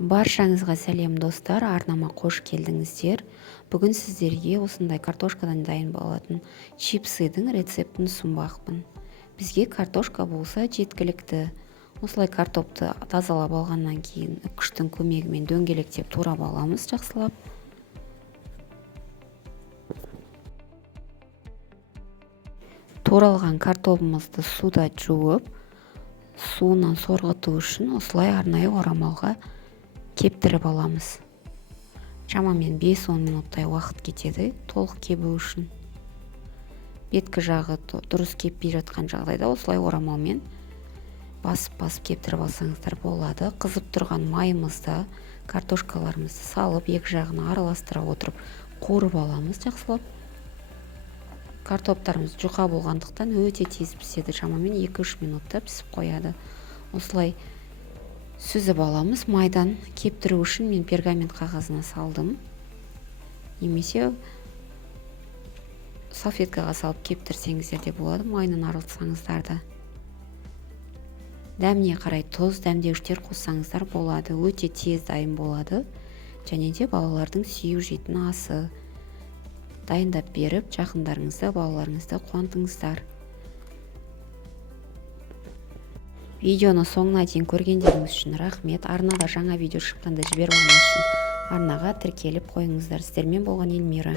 Баршаңызға сәлем достар, арнама қош келдіңіздер. Бүгін сіздерге осындай картошкадан дайын болатын чипсыдың рецептін ұсынбақпын. Бізге картошка болса жеткілікті. Осылай картопты тазалап алғаннан кейін үккіштің көмегімен дөңгелектеп турап аламыз жақсылап. Туралған картопымызды суда жуып, суынан сорғыту үшін осылай арнайы орамалға кептіріп аламыз. Шамамен 5-10 минуттай уақыт кетеді толық кебу үшін. Беткі жағы дұрыс кеппей жатқан жағдайда осылай орамалмен басып кептіріп алсаңыздар болады. Қызып тұрған майымызды, картошкаларымызды салып, екі жағына араластыра отырып қуырып аламыз жақсылап. Картоптарымыз жұқа болғандықтан өте тез піседі. Шамамен 2-3 минутта пісіп қояды. Осылай сүзіп аламыз. Майдан кептіру үшін мен пергамент қағазына салдым. Немесе салфеткаға салып кептірсеңіздер де болады, майынан арылтсаңыздар да. Дәміне қарай тұз, дәмдеуіштер қоссаңыздар болады. Өте тез дайын болады. Және де балалардың сүйіп жейтін асы. Дайындап беріп, жақындарыңызды, балаларыңызды қуантыңыздар. Видеоны соңына дейін көргендеріңіз үшін рахмет. Арнада жаңа видео шыққанда жіберіп алмас үшін арнаға тіркеліп қойыңыздар. Сіздермен болған Эльмира.